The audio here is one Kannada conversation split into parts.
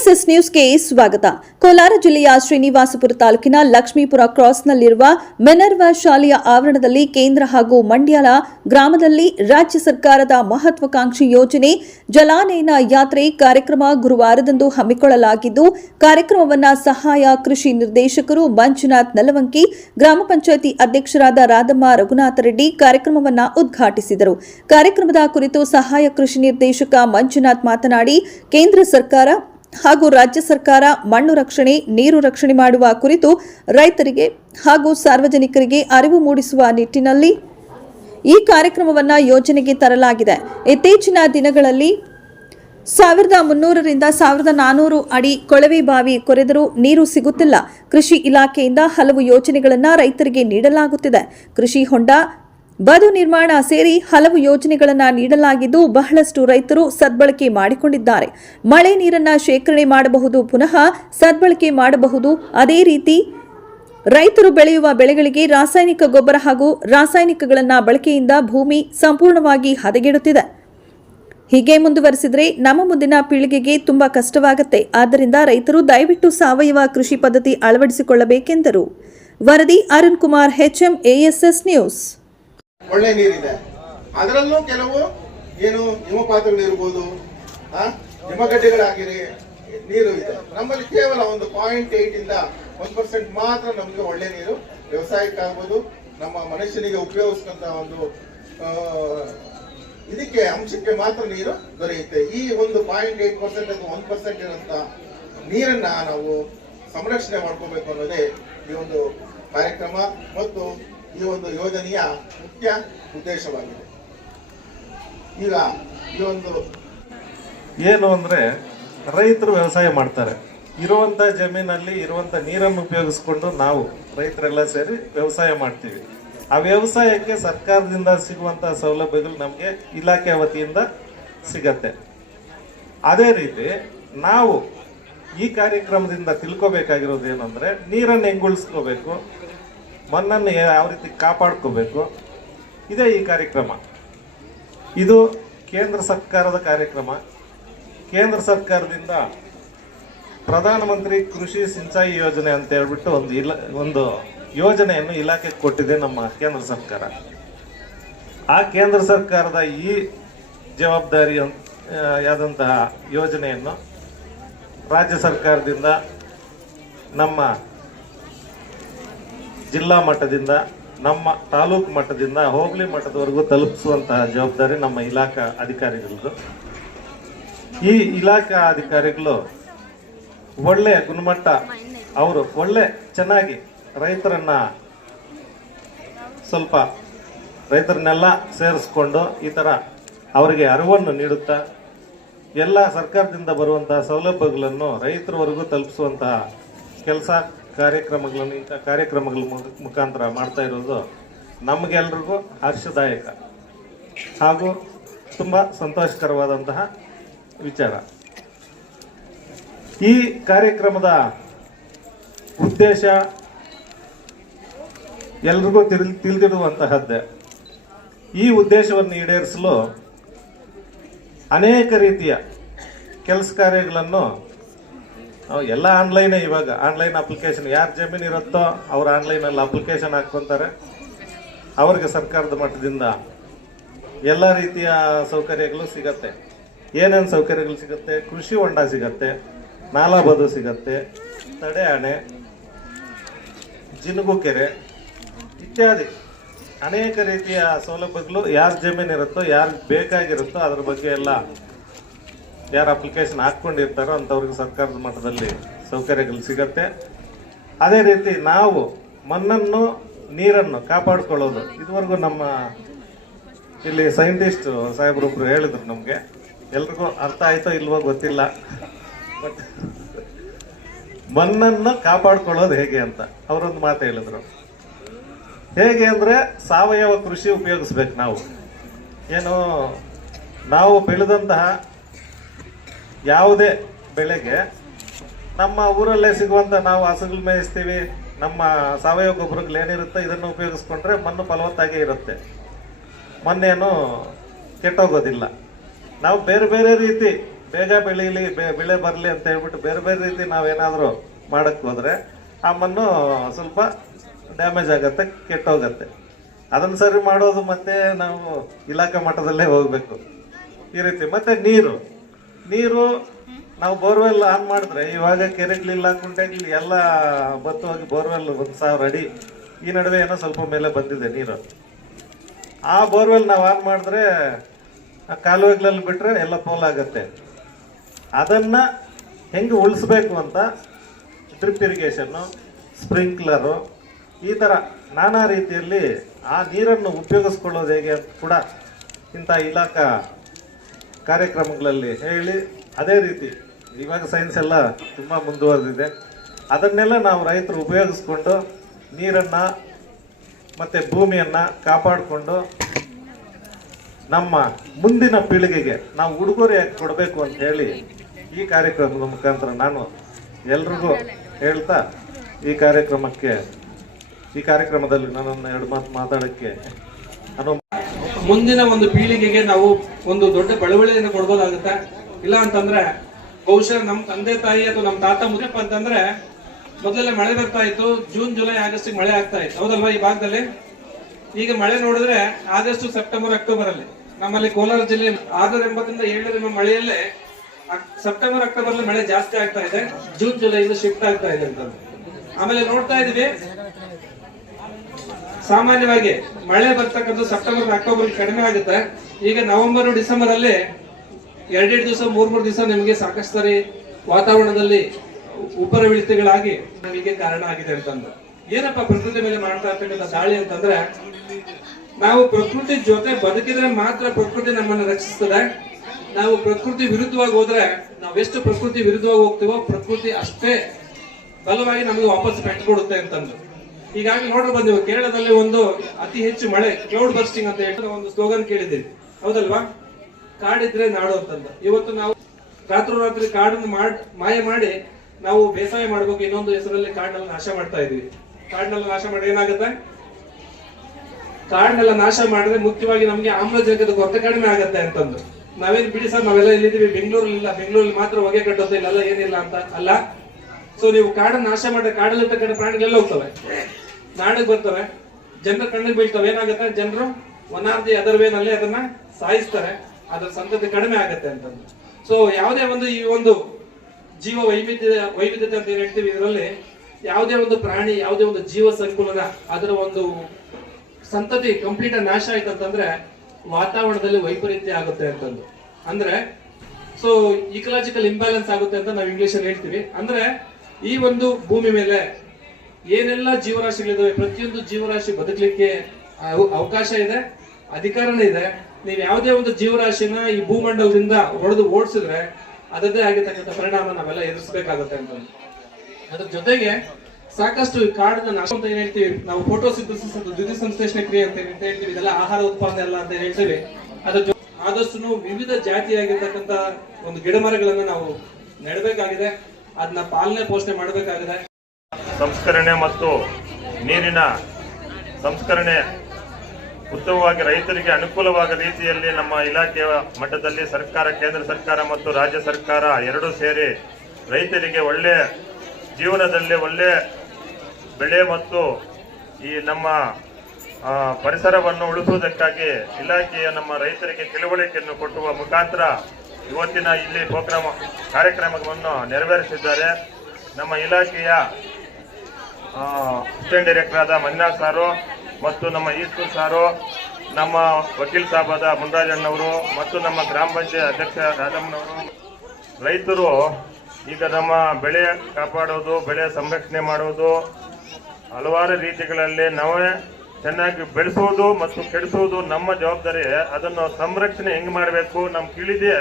ಎಎಸ್ಎಸ್ ನ್ಯೂಸ್ಗೆ ಸ್ವಾಗತ. ಕೋಲಾರ ಜಿಲ್ಲೆಯ ಶ್ರೀನಿವಾಸಪುರ ತಾಲೂಕಿನ ಲಕ್ಷ್ಮೀಪುರ ಕ್ರಾಸ್ನಲ್ಲಿರುವ ಮಿನರ್ವಾ ಶಾಲೆಯ ಆವರಣದಲ್ಲಿ ಕೇಂದ್ರ ಹಾಗೂ ಮಂಡ್ಯಲ ಗ್ರಾಮದಲ್ಲಿ ರಾಜ್ಯ ಸರ್ಕಾರದ ಮಹತ್ವಾಕಾಂಕ್ಷಿ ಯೋಜನೆ ಜಲಾನಯನ ಯಾತ್ರೆ ಕಾರ್ಯಕ್ರಮ ಗುರುವಾರದಂದು ಹಮ್ಮಿಕೊಳ್ಳಲಾಗಿದ್ದು, ಕಾರ್ಯಕ್ರಮವನ್ನು ಸಹಾಯ ಕೃಷಿ ನಿರ್ದೇಶಕರು ಮಂಜುನಾಥ್ ನಲವಂಕಿ, ಗ್ರಾಮ ಪಂಚಾಯಿತಿ ಅಧ್ಯಕ್ಷರಾದ ರಾಧಮ್ಮ ರಘುನಾಥ ರೆಡ್ಡಿ ಕಾರ್ಯಕ್ರಮವನ್ನು ಉದ್ಘಾಟಿಸಿದರು. ಕಾರ್ಯಕ್ರಮದ ಕುರಿತು ಸಹಾಯ ಕೃಷಿ ನಿರ್ದೇಶಕ ಮಂಜುನಾಥ್ ಮಾತನಾಡಿ, ಕೇಂದ್ರ ಸರ್ಕಾರ ಹಾಗೂ ರಾಜ್ಯ ಸರ್ಕಾರ ಮಣ್ಣು ರಕ್ಷಣೆ, ನೀರು ರಕ್ಷಣೆ ಮಾಡುವ ಕುರಿತು ರೈತರಿಗೆ ಹಾಗೂ ಸಾರ್ವಜನಿಕರಿಗೆ ಅರಿವು ಮೂಡಿಸುವ ನಿಟ್ಟಿನಲ್ಲಿ ಈ ಕಾರ್ಯಕ್ರಮವನ್ನು ಯೋಜನೆಗೆ ತರಲಾಗಿದೆ. ಇತ್ತೀಚಿನ ದಿನಗಳಲ್ಲಿ 1300 ರಿಂದ 1400 ಅಡಿ ಕೊಳವೆ ಬಾವಿ ಕೊರೆದರೂ ನೀರು ಸಿಗುತ್ತಿಲ್ಲ. ಕೃಷಿ ಇಲಾಖೆಯಿಂದ ಹಲವು ಯೋಜನೆಗಳನ್ನು ರೈತರಿಗೆ ನೀಡಲಾಗುತ್ತಿದೆ. ಕೃಷಿ ಹೊಂಡ, ಬದು ನಿರ್ಮಾಣ ಸೇರಿ ಹಲವು ಯೋಜನೆಗಳನ್ನು ನೀಡಲಾಗಿದ್ದು, ಬಹಳಷ್ಟು ರೈತರು ಸದ್ಬಳಕೆ ಮಾಡಿಕೊಂಡಿದ್ದಾರೆ. ಮಳೆ ನೀರನ್ನು ಶೇಖರಣೆ ಮಾಡಬಹುದು, ಪುನಃ ಸದ್ಬಳಕೆ ಮಾಡಬಹುದು. ಅದೇ ರೀತಿ ರೈತರು ಬೆಳೆಯುವ ಬೆಳೆಗಳಿಗೆ ರಾಸಾಯನಿಕ ಗೊಬ್ಬರ ಹಾಗೂ ರಾಸಾಯನಿಕಗಳನ್ನು ಬಳಕೆಯಿಂದ ಭೂಮಿ ಸಂಪೂರ್ಣವಾಗಿ ಹದಗೆಡುತ್ತಿದೆ. ಹೀಗೆ ಮುಂದುವರೆಸಿದರೆ ನಮ್ಮ ಮುಂದಿನ ಪೀಳಿಗೆಗೆ ತುಂಬಾ ಕಷ್ಟವಾಗುತ್ತೆ. ಆದ್ದರಿಂದ ರೈತರು ದಯವಿಟ್ಟು ಸಾವಯವ ಕೃಷಿ ಪದ್ಧತಿ ಅಳವಡಿಸಿಕೊಳ್ಳಬೇಕೆಂದರು. ವರದಿ Arun Kumar, HM, ASS news. ಒಳ್ಳೆ ನೀರಿದೆ, ಅದರಲ್ಲೂ ಕೆಲವು ಏನು ಹಿಮಪಾತಗಳು ಇರ್ಬೋದು, ಹಿಮಗಡ್ಡೆಗಳಾಗಿರಿ ನೀರು ಇದೆ. ನಮ್ಮಲ್ಲಿ ಕೇವಲ ಒಂದು 0.8 ಇಂದ 1% ಮಾತ್ರ ನಮಗೆ ಒಳ್ಳೆ ನೀರು ವ್ಯವಸಾಯಕ್ಕಾಗ್ಬೋದು, ನಮ್ಮ ಮನುಷ್ಯನಿಗೆ ಉಪಯೋಗಿಸ್ಕೊಂತ ಒಂದು ಇದಕ್ಕೆ ಅಂಶಕ್ಕೆ ಮಾತ್ರ ನೀರು ದೊರೆಯುತ್ತೆ. ಈ ಒಂದು 0.8% ಅಥವಾ 1% ಇರುವಂತ ನೀರನ್ನ ನಾವು ಸಂರಕ್ಷಣೆ ಮಾಡ್ಕೋಬೇಕು ಅನ್ನೋದೇ ಈ ಒಂದು ಕಾರ್ಯಕ್ರಮ ಮತ್ತು ಈ ಒಂದು ಯೋಜನೆಯ ಮುಖ್ಯ ಉದ್ದೇಶವಾಗಿದೆ. ಈಗ ಈ ಒಂದು ಏನು ಅಂದ್ರೆ, ರೈತರು ವ್ಯವಸಾಯ ಮಾಡ್ತಾರೆ, ಇರುವಂತ ಜಮೀನಲ್ಲಿ ಇರುವಂತ ನೀರನ್ನು ಉಪಯೋಗಿಸ್ಕೊಂಡು ನಾವು ರೈತರೆಲ್ಲ ಸೇರಿ ವ್ಯವಸಾಯ ಮಾಡ್ತೀವಿ. ಆ ವ್ಯವಸಾಯಕ್ಕೆ ಸರ್ಕಾರದಿಂದ ಸಿಗುವಂತಹ ಸೌಲಭ್ಯಗಳು ನಮಗೆ ಇಲಾಖೆ ವತಿಯಿಂದ ಸಿಗತ್ತೆ. ಅದೇ ರೀತಿ ನಾವು ಈ ಕಾರ್ಯಕ್ರಮದಿಂದ ತಿಳ್ಕೊಬೇಕಾಗಿರೋದು ಏನಂದ್ರೆ, ನೀರನ್ನು ಹೆಂಗ್ ಉಳಿಸ್ಕೋಬೇಕು, ಮಣ್ಣನ್ನು ಯಾವ ರೀತಿ ಕಾಪಾಡ್ಕೋಬೇಕು, ಇದೇ ಈ ಕಾರ್ಯಕ್ರಮ. ಇದು ಕೇಂದ್ರ ಸರ್ಕಾರದ ಕಾರ್ಯಕ್ರಮ. ಕೇಂದ್ರ ಸರ್ಕಾರದಿಂದ ಪ್ರಧಾನಮಂತ್ರಿ ಕೃಷಿ ಸಿಂಚಾಯಿ ಯೋಜನೆ ಅಂತ ಹೇಳ್ಬಿಟ್ಟು ಒಂದು ಯೋಜನೆಯನ್ನು ಇಲಾಖೆಗೆ ಕೊಟ್ಟಿದೆ ನಮ್ಮ ಕೇಂದ್ರ ಸರ್ಕಾರ. ಆ ಕೇಂದ್ರ ಸರ್ಕಾರದ ಈ ಜವಾಬ್ದಾರಿಯಾದಂತಹ ಯೋಜನೆಯನ್ನು ರಾಜ್ಯ ಸರ್ಕಾರದಿಂದ ನಮ್ಮ ಜಿಲ್ಲಾ ಮಟ್ಟದಿಂದ, ನಮ್ಮ ತಾಲೂಕು ಮಟ್ಟದಿಂದ, ಹೋಬಳಿ ಮಟ್ಟದವರೆಗೂ ತಲುಪಿಸುವಂತಹ ಜವಾಬ್ದಾರಿ ನಮ್ಮ ಇಲಾಖಾ ಅಧಿಕಾರಿಗಳದ್ದು. ಈ ಇಲಾಖಾ ಅಧಿಕಾರಿಗಳು ಒಳ್ಳೆಯ ಗುಣಮಟ್ಟ, ಅವರು ಚೆನ್ನಾಗಿ ರೈತರನ್ನೆಲ್ಲ ಸೇರಿಸ್ಕೊಂಡು ಈ ಥರ ಅವರಿಗೆ ಅರಿವನ್ನು ನೀಡುತ್ತಾ ಎಲ್ಲ ಸರ್ಕಾರದಿಂದ ಬರುವಂತಹ ಸೌಲಭ್ಯಗಳನ್ನು ರೈತರವರೆಗೂ ತಲುಪಿಸುವಂತಹ ಕೆಲಸ ಕಾರ್ಯಕ್ರಮಗಳ ಮುಖಾಂತರ ಮಾಡ್ತಾ ಇರೋದು ನಮಗೆಲ್ರಿಗೂ ಹರ್ಷದಾಯಕ ಹಾಗೂ ತುಂಬ ಸಂತೋಷಕರವಾದಂತಹ ವಿಚಾರ. ಈ ಕಾರ್ಯಕ್ರಮದ ಉದ್ದೇಶ ಎಲ್ರಿಗೂ ತಿಳಿದಿರುವಂತಹದ್ದೇ. ಈ ಉದ್ದೇಶವನ್ನು ಈಡೇರಿಸಲು ಅನೇಕ ರೀತಿಯ ಕೆಲಸ ಕಾರ್ಯಗಳನ್ನು ಎಲ್ಲ ಆನ್ಲೈನ್, ಇವಾಗ ಆನ್ಲೈನ್ ಅಪ್ಲಿಕೇಶನ್, ಯಾರು ಜಮೀನು ಇರುತ್ತೋ ಅವ್ರು ಆನ್ಲೈನಲ್ಲಿ ಅಪ್ಲಿಕೇಶನ್ ಹಾಕ್ಕೊಂತಾರೆ. ಅವ್ರಿಗೆ ಸರ್ಕಾರದ ಮಟ್ಟದಿಂದ ಎಲ್ಲ ರೀತಿಯ ಸೌಕರ್ಯಗಳು ಸಿಗತ್ತೆ. ಏನೇನು ಸೌಕರ್ಯಗಳು ಸಿಗುತ್ತೆ? ಕೃಷಿ ಹೊಂಡ ಸಿಗತ್ತೆ, ನಾಲಾ ಬದು ಸಿಗತ್ತೆ, ತಡೆ ಅಣೆ, ಜಿನುಗು ಕೆರೆ ಇತ್ಯಾದಿ ಅನೇಕ ರೀತಿಯ ಸೌಲಭ್ಯಗಳು ಯಾರು ಜಮೀನು ಇರುತ್ತೋ, ಯಾರು ಬೇಕಾಗಿರುತ್ತೋ ಅದ್ರ ಬಗ್ಗೆ ಎಲ್ಲ ಯಾರು ಅಪ್ಲಿಕೇಶನ್ ಹಾಕ್ಕೊಂಡಿರ್ತಾರೋ ಅಂಥವ್ರಿಗೆ ಸರ್ಕಾರದ ಮಟ್ಟದಲ್ಲಿ ಸೌಕರ್ಯಗಳು ಸಿಗತ್ತೆ. ಅದೇ ರೀತಿ ನಾವು ಮಣ್ಣನ್ನು, ನೀರನ್ನು ಕಾಪಾಡಿಕೊಳ್ಳೋದು, ಇದುವರೆಗೂ ನಮ್ಮ ಇಲ್ಲಿ ಸೈಂಟಿಸ್ಟ್ ಸಾಹೇಬ್ರೊಬ್ರು ಹೇಳಿದ್ರು, ನಮಗೆ ಎಲ್ರಿಗೂ ಅರ್ಥ ಆಯ್ತೋ ಇಲ್ವೋ ಗೊತ್ತಿಲ್ಲ, ಬಟ್ ಮಣ್ಣನ್ನು ಕಾಪಾಡ್ಕೊಳ್ಳೋದು ಹೇಗೆ ಅಂತ ಅವರೊಂದು ಮಾತು ಹೇಳಿದ್ರು. ಹೇಗೆ ಅಂದರೆ, ಸಾವಯವ ಕೃಷಿ ಉಪಯೋಗಿಸ್ಬೇಕು. ನಾವು ಬೆಳೆದಂತಹ ಯಾವುದೇ ಬೆಳೆಗೆ ನಮ್ಮ ಊರಲ್ಲೇ ಸಿಗುವಂಥ, ನಾವು ಹಸುಗಳು ಮೇಯಿಸ್ತೀವಿ, ನಮ್ಮ ಸಾವಯವ ಗೊಬ್ಬರಗಳು ಏನಿರುತ್ತೆ ಇದನ್ನು ಉಪಯೋಗಿಸ್ಕೊಂಡ್ರೆ ಮಣ್ಣು ಫಲವತ್ತಾಗೇ ಇರುತ್ತೆ, ಮಣ್ಣೇನು ಕೆಟ್ಟೋಗೋದಿಲ್ಲ. ನಾವು ಬೇರೆ ಬೇರೆ ರೀತಿ ಬೇಗ ಬೆಳೀಲಿ ಬೆಳೆ ಬರಲಿ ಅಂತ ಹೇಳ್ಬಿಟ್ಟು ಬೇರೆ ಬೇರೆ ರೀತಿ ನಾವೇನಾದರೂ ಮಾಡಕ್ಕೆ ಹೋದರೆ ಆ ಮಣ್ಣು ಸ್ವಲ್ಪ ಡ್ಯಾಮೇಜ್ ಆಗುತ್ತೆ, ಕೆಟ್ಟೋಗುತ್ತೆ. ಅದನ್ನು ಸರಿ ಮಾಡೋದು ಮತ್ತೆ ನಾವು ಇಲಾಖೆ ಮಟ್ಟದಲ್ಲೇ ಹೋಗಬೇಕು ಈ ರೀತಿ. ಮತ್ತೆ ನೀರು ನಾವು ಬೋರ್ವೆಲ್ ಆನ್ ಮಾಡಿದ್ರೆ ಇವಾಗ ಕೆರೆಗಳಿಲ್ಲ, ಕುಂಟೆಗಳು ಎಲ್ಲ ಬತ್ತವಾಗಿ ಬೋರ್ವೆಲ್ 1,000 ಅಡಿ ಈ ನಡುವೆ ಏನೋ ಸ್ವಲ್ಪ ಮೇಲೆ ಬಂದಿದೆ ನೀರು. ಆ ಬೋರ್ವೆಲ್ ನಾವು ಆನ್ ಮಾಡಿದ್ರೆ ಕಾಲುವೆಗಳಲ್ಲಿ ಬಿಟ್ಟರೆ ಎಲ್ಲ ಪೋಲಾಗತ್ತೆ. ಅದನ್ನು ಹೆಂಗೆ ಉಳಿಸ್ಬೇಕು ಅಂತ ಡ್ರಿಪ್ ಇರಿಗೇಷನ್ನು, ಸ್ಪ್ರಿಂಕ್ಲರು, ಈ ಥರ ನಾನಾ ರೀತಿಯಲ್ಲಿ ಆ ನೀರನ್ನು ಉಪಯೋಗಿಸ್ಕೊಳ್ಳೋದು ಹೇಗೆ ಕೂಡ ಇಂಥ ಇಲಾಖಾ ಕಾರ್ಯಕ್ರಮಗಳಲ್ಲಿ ಹೇಳಿ, ಅದೇ ರೀತಿ ಇವಾಗ ಸೈನ್ಸ್ ಎಲ್ಲ ತುಂಬ ಮುಂದುವರೆದಿದೆ. ಅದನ್ನೆಲ್ಲ ನಾವು ರೈತರು ಉಪಯೋಗಿಸ್ಕೊಂಡು ನೀರನ್ನು ಮತ್ತು ಭೂಮಿಯನ್ನು ಕಾಪಾಡಿಕೊಂಡು ನಮ್ಮ ಮುಂದಿನ ಪೀಳಿಗೆಗೆ ನಾವು ಉಡುಗೊರೆಯಾಗಿ ಕೊಡಬೇಕು ಅಂತ ಹೇಳಿ ಈ ಕಾರ್ಯಕ್ರಮದ ಮುಖಾಂತರ ನಾನು ಎಲ್ರಿಗೂ ಹೇಳ್ತಾ ಈ ಕಾರ್ಯಕ್ರಮದಲ್ಲಿ ನನ್ನನ್ನು 2 ಮಾತು ಮಾತಾಡೋಕ್ಕೆ ಮುಂದಿನ ಒಂದು ಪೀಳಿಗೆಗೆ ನಾವು ಒಂದು ದೊಡ್ಡ ಬಳವಳಿಯನ್ನು ಕೊಡ್ಬೋದಾಗುತ್ತೆ. ಇಲ್ಲ ಅಂತಂದ್ರೆ ಬಹುಶಃ ನಮ್ಮ ತಂದೆ ತಾಯಿ ಅಥವಾ ನಮ್ಮ ತಾತ ಮುದ್ದಪ್ಪ ಅಂತಂದ್ರೆ ಮೊದಲೆಲ್ಲ ಮಳೆ ಬರ್ತಾ ಇತ್ತು, ಜೂನ್ ಜುಲೈ ಆಗಸ್ಟ್ ಮಳೆ ಆಗ್ತಾ ಇತ್ತು, ಹೌದಲ್ವಾ ಈ ಭಾಗದಲ್ಲಿ. ಈಗ ಮಳೆ ನೋಡಿದ್ರೆ ಆಗಸ್ಟ್ ಸೆಪ್ಟೆಂಬರ್ ಅಕ್ಟೋಬರ್ ಅಲ್ಲಿ ನಮ್ಮಲ್ಲಿ ಕೋಲಾರ ಜಿಲ್ಲೆ 680 700 ಮಳೆಯಲ್ಲೇ ಸೆಪ್ಟೆಂಬರ್ ಅಕ್ಟೋಬರ್ ಅಲ್ಲಿ ಮಳೆ ಜಾಸ್ತಿ ಆಗ್ತಾ ಇದೆ, ಜೂನ್ ಜುಲೈ ಇಂದ ಶಿಫ್ಟ್ ಆಗ್ತಾ ಇದೆ ಅಂತ. ಆಮೇಲೆ ನೋಡ್ತಾ ಇದೀವಿ ಸಾಮಾನ್ಯವಾಗಿ ಮಳೆ ಬರ್ತಕ್ಕಂಥ ಸೆಪ್ಟೆಂಬರ್ ಅಕ್ಟೋಬರ್ ಕಡಿಮೆ ಆಗುತ್ತೆ. ಈಗ ನವೆಂಬರ್ ಡಿಸೆಂಬರ್ ಅಲ್ಲಿ 2 ದಿವಸ 3 ದಿವಸ ನಿಮಗೆ ಸಾಕಷ್ಟು ಸಾರಿ ವಾತಾವರಣದಲ್ಲಿ ಉಪರವಿಳಿತಗಳಾಗಿ ನಮಗೆ ಕಾರಣ ಆಗಿದೆ ಅಂತಂದ್ರೆ ಏನಪ್ಪಾ ಪ್ರಕೃತಿ ಮೇಲೆ ಮಾಡ್ತಾ ಇರ್ತಕ್ಕಂಥ ದಾಳಿ ಅಂತಂದ್ರೆ, ನಾವು ಪ್ರಕೃತಿ ಜೊತೆ ಬದುಕಿದ್ರೆ ಮಾತ್ರ ಪ್ರಕೃತಿ ನಮ್ಮನ್ನು ರಕ್ಷಿಸ್ತದೆ. ನಾವು ಪ್ರಕೃತಿ ವಿರುದ್ಧವಾಗಿ ಹೋದ್ರೆ, ನಾವೆಷ್ಟು ಪ್ರಕೃತಿ ವಿರುದ್ಧವಾಗಿ ಹೋಗ್ತೀವೋ ಪ್ರಕೃತಿ ಅಷ್ಟೇ ಬಲವಾಗಿ ನಮಗೆ ವಾಪಸ್ ಕೊಡುತ್ತೆ ಅಂತಂದು. ಈಗಾಗಲೇ ನೋಡ್ರಿ ಬಂದಿವಿ, ಕೇರಳದಲ್ಲಿ ಒಂದು ಅತಿ ಹೆಚ್ಚು ಮಳೆ, ಕ್ಲೌಡ್ ಬರ್ಸ್ಟಿಂಗ್ ಅಂತ ಹೇಳಿ ಒಂದು ಸ್ಲೋಗನ್ ಕೇಳಿದ್ದೀವಿ, ಹೌದಲ್ವಾ? ಕಾಡಿದ್ರೆ ನಾಡು ಅಂತಂದು. ಇವತ್ತು ನಾವು ರಾತ್ರೋರಾತ್ರಿ ಕಾಡನ್ನು ಮಾಯ ಮಾಡಿ ನಾವು ಬೇಸಾಯ ಮಾಡ್ಬೇಕು ಇನ್ನೊಂದು ಹೆಸರಲ್ಲಿ ಕಾಡನ್ನೆಲ್ಲ ನಾಶ ಮಾಡ್ತಾ ಇದೀವಿ. ಕಾಡನ್ನೆಲ್ಲ ನಾಶ ಮಾಡಿ ಏನಾಗುತ್ತೆ? ಕಾಡನ್ನೆಲ್ಲ ನಾಶ ಮಾಡಿದ್ರೆ ಮುಖ್ಯವಾಗಿ ನಮ್ಗೆ ಆಮ್ಲಜನಕದ ಕೊರತೆ ಕಡಿಮೆ ಆಗತ್ತೆ ಅಂತಂದು. ನಾವೇನ್ ಬಿಡಿ ಸರ್ ನಾವೆಲ್ಲ ಇಲ್ಲಿದ್ದೀವಿ, ಬೆಂಗಳೂರಲ್ಲಿ ಮಾತ್ರ ಹೊಗೆ ಕಟ್ಟೋದು ಇಲ್ಲೆಲ್ಲ ಏನಿಲ್ಲ ಅಂತ ಅಲ್ಲ. ಸೊ ನೀವು ಕಾಡನ್ನ ನಾಶ ಮಾಡಿದ್ರೆ ಕಾಡಲ್ಲಿರ್ತಕ್ಕಂಥ ಪ್ರಾಣಿಗಳೆಲ್ಲ ಹೋಗ್ತವೆ, ನಾಡಿಗೆ ಬರ್ತವೆ, ಜನರ ಕಣ್ಣಿಗೆ ಬೀಳ್ತವೆ. ಏನಾಗುತ್ತೆ? ಜನರು ಒನ್ ಆರ್ ದಿ ಅದರ್ ವೇನಲ್ಲಿ ಅದನ್ನ ಸಾಯಿಸ್ತಾರೆ, ಅದರ ಸಂತತಿ ಕಡಿಮೆ ಆಗತ್ತೆ ಅಂತಂದು. ಸೊ ಯಾವುದೇ ಒಂದು ಈ ಒಂದು ಜೀವ ವೈವಿಧ್ಯತೆ ಅಂತ ಏನ್ ಹೇಳ್ತೀವಿ, ಇದರಲ್ಲಿ ಯಾವುದೇ ಒಂದು ಪ್ರಾಣಿ, ಯಾವುದೇ ಒಂದು ಜೀವ ಸಂಕುಲನ ಅದರ ಒಂದು ಸಂತತಿ ಕಂಪ್ಲೀಟ್ ನಾಶ ಆಯ್ತು ಅಂತಂದ್ರೆ ವಾತಾವರಣದಲ್ಲಿ ವೈಪರೀತ್ಯ ಆಗುತ್ತೆ ಅಂತಂದು. ಅಂದ್ರೆ ಸೊ ಇಕಲಾಜಿಕಲ್ ಇಂಬ್ಯಾಲೆನ್ಸ್ ಆಗುತ್ತೆ ಅಂತ ನಾವು ಇಂಗ್ಲಿಷ್ ಅಲ್ಲಿ ಹೇಳ್ತೀವಿ. ಅಂದ್ರೆ ಈ ಒಂದು ಭೂಮಿ ಮೇಲೆ ಏನೆಲ್ಲ ಜೀವರಾಶಿಗಳಿದಾವೆ, ಪ್ರತಿಯೊಂದು ಜೀವರಾಶಿ ಬದುಕಲಿಕ್ಕೆ ಅವಕಾಶ ಇದೆ, ಅಧಿಕಾರನೇ ಇದೆ. ನೀವು ಯಾವುದೇ ಒಂದು ಜೀವರಾಶಿನ ಈ ಭೂಮಂಡಲದಿಂದ ಹೊಡೆದು ಓಡಿಸಿದ್ರೆ ಅದರದೇ ಆಗಿರ್ತಕ್ಕಂಥ ಪರಿಣಾಮ ನಾವೆಲ್ಲ ಎದುರಿಸಬೇಕಾಗುತ್ತೆ ಅಂತ. ಅದ್ರ ಜೊತೆಗೆ ಸಾಕಷ್ಟು ಕಾಡನ್ನ ನಾಶ ಅಂತ ಏನ್ ಹೇಳ್ತೀವಿ ನಾವು, ಫೋಟೋಸಿಂಥಸಿಸ್ ಅಂತ ದ್ಯುತಿ ಸಂಶ್ಲೇಷಣೆ ಕ್ರಿಯೆ ಅಂತ ಹೇಳ್ತೀವಿ, ಇದೆಲ್ಲ ಆಹಾರ ಉತ್ಪಾದನೆ ಅಲ್ಲ ಅಂತ ಹೇಳ್ತೀವಿ. ಅದ್ರ ಆದಷ್ಟು ವಿವಿಧ ಜಾತಿಯಾಗಿರ್ತಕ್ಕಂಥ ಒಂದು ಗಿಡ ಮರಗಳನ್ನ ನಾವು ನೆಡಬೇಕಾಗಿದೆ, ಅದನ್ನ ಪಾಲನೆ ಪೋಷಣೆ ಮಾಡಬೇಕಾಗಿದೆ. ಸಂಸ್ಕರಣೆ ಮತ್ತು ನೀರಿನ ಸಂಸ್ಕರಣೆ ಉತ್ತಮವಾಗಿ ರೈತರಿಗೆ ಅನುಕೂಲವಾದ ರೀತಿಯಲ್ಲಿ ನಮ್ಮ ಇಲಾಖೆಯ ಮಟ್ಟದಲ್ಲಿ ಸರ್ಕಾರ, ಕೇಂದ್ರ ಸರ್ಕಾರ ಮತ್ತು ರಾಜ್ಯ ಸರ್ಕಾರ ಎರಡೂ ಸೇರಿ ರೈತರಿಗೆ ಒಳ್ಳೆ ಜೀವನದಲ್ಲಿ ಒಳ್ಳೆ ಬೆಳೆ ಮತ್ತು ಈ ನಮ್ಮ ಪರಿಸರವನ್ನು ಉಳಿಸುವುದಕ್ಕಾಗಿ ಇಲಾಖೆಯ ನಮ್ಮ ರೈತರಿಗೆ ತಿಳುವಳಿಕೆಯನ್ನು ಕೊಟ್ಟುವ ಮುಖಾಂತರ ಇವತ್ತಿನ ಇಲ್ಲಿ ಕಾರ್ಯಕ್ರಮವನ್ನು ನೆರವೇರಿಸಿದ್ದಾರೆ. ನಮ್ಮ ಇಲಾಖೆಯ ಅಸಿಸ್ಟೆಂಟ್ ಡೈರೆಕ್ಟರ್ ಆದ ಮಂಜುನಾಥ್ ಸಾರು ಮತ್ತು ನಮ್ಮ ಈಶ್ವರ್ ಸಾರು, ನಮ್ಮ ವಕೀಲ್ ಸಾಬಾದ ಮುನ್ರಾಜಣ್ಣವರು ಮತ್ತು ನಮ್ಮ ಗ್ರಾಮ ಪಂಚಾಯತ್ ಅಧ್ಯಕ್ಷ ರಾಜಮ್ಮನವರು. ರೈತರು ಈಗ ನಮ್ಮ ಬೆಳೆ ಕಾಪಾಡೋದು, ಬೆಳೆ ಸಂರಕ್ಷಣೆ ಮಾಡೋದು ಹಲವಾರು ರೀತಿಗಳಲ್ಲಿ ನಾವೇ ಚೆನ್ನಾಗಿ ಬೆಳೆಸೋದು ಮತ್ತು ಕೆಡಿಸೋದು ನಮ್ಮ ಜವಾಬ್ದಾರಿ. ಅದನ್ನು ಸಂರಕ್ಷಣೆ ಹೆಂಗೆ ಮಾಡಬೇಕು, ನಮ್ಮ ತಿಳಿದೇ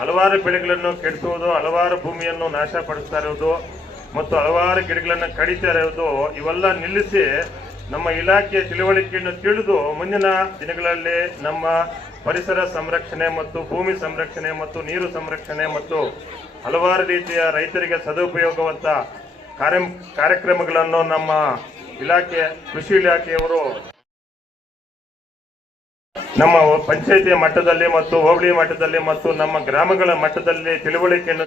ಹಲವಾರು ಬೆಳೆಗಳನ್ನು ಕೆಡಿಸೋದು, ಹಲವಾರು ಭೂಮಿಯನ್ನು ನಾಶಪಡಿಸ್ತಾ ಇರೋದು ಮತ್ತು ಹಲವಾರು ಗಿಡಗಳನ್ನು ಕಡಿತಾ ಇರೋದು, ಇವೆಲ್ಲ ನಿಲ್ಲಿಸಿ ನಮ್ಮ ಇಲಾಖೆಯ ತಿಳುವಳಿಕೆಯನ್ನು ತಿಳಿದು ಮುಂದಿನ ದಿನಗಳಲ್ಲಿ ನಮ್ಮ ಪರಿಸರ ಸಂರಕ್ಷಣೆ ಮತ್ತು ಭೂಮಿ ಸಂರಕ್ಷಣೆ ಮತ್ತು ನೀರು ಸಂರಕ್ಷಣೆ ಮತ್ತು ಹಲವಾರು ರೀತಿಯ ರೈತರಿಗೆ ಸದುಪಯೋಗವಂತ ಕಾರ್ಯಕ್ರಮಗಳನ್ನು ನಮ್ಮ ಕೃಷಿ ಇಲಾಖೆಯವರು ನಮ್ಮ ಪಂಚಾಯತಿ ಮಟ್ಟದಲ್ಲಿ ಮತ್ತು ಹೋಬಳಿ ಮಟ್ಟದಲ್ಲಿ ಮತ್ತು ನಮ್ಮ ಗ್ರಾಮಗಳ ಮಟ್ಟದಲ್ಲಿ ತಿಳುವಳಿಕೆಯನ್ನು